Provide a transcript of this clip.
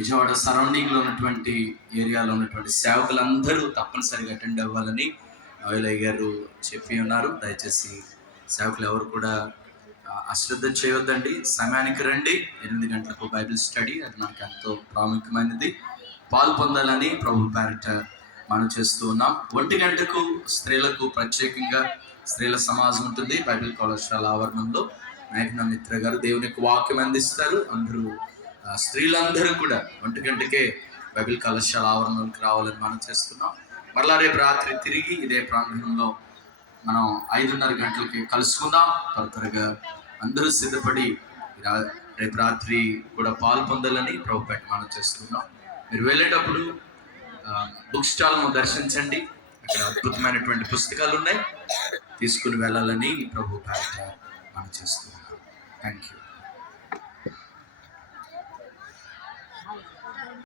విజయవాడ సరౌండింగ్లో ఉన్నటువంటి ఏరియాలో ఉన్నటువంటి సేవకులందరూ తప్పనిసరిగా అటెండ్ అవ్వాలని ఆయిలయ్య గారు చెప్పి ఉన్నారు. దయచేసి సేవకులు ఎవరు కూడా అశ్రద్ధ చేయొద్దండి. సమయానికి రండి. 8 గంటలకు బైబిల్ స్టడీ, అది మనకు ఎంతో ప్రాముఖ్యమైనది. పాలు పొందాలని ప్రభు పేరిట మనం చేస్తూ ఉన్నాం. 1 గంటకు స్త్రీలకు ప్రత్యేకంగా స్త్రీల సమాజం ఉంటుంది బైబిల్ కళాశాల ఆవరణంలో. మేఘనా మిత్ర గారు దేవుని యొక్క వాక్యం అందిస్తారు. అందరూ స్త్రీలందరూ కూడా 1 గంటకే బైబిల్ కళాశాల ఆవరణలోకి రావాలని మనం చేస్తున్నాం. మరలా రేపు రాత్రి తిరిగి ఇదే ప్రాంగణంలో మనం 5:30 గంటలకి కలుసుకుందాం. త్వరగా అందరూ సిద్ధపడి రేపు రాత్రి కూడా పాలు పొందాలని ప్రభుపేట మనం చేస్తున్నాం. మీరు వెళ్ళేటప్పుడు బుక్ స్టాల్ను దర్శించండి. అక్కడ అద్భుతమైనటువంటి పుస్తకాలు ఉన్నాయి, తీసుకుని వెళ్ళాలని ప్రభుపేట మనం చేస్తున్నాం. Thank you.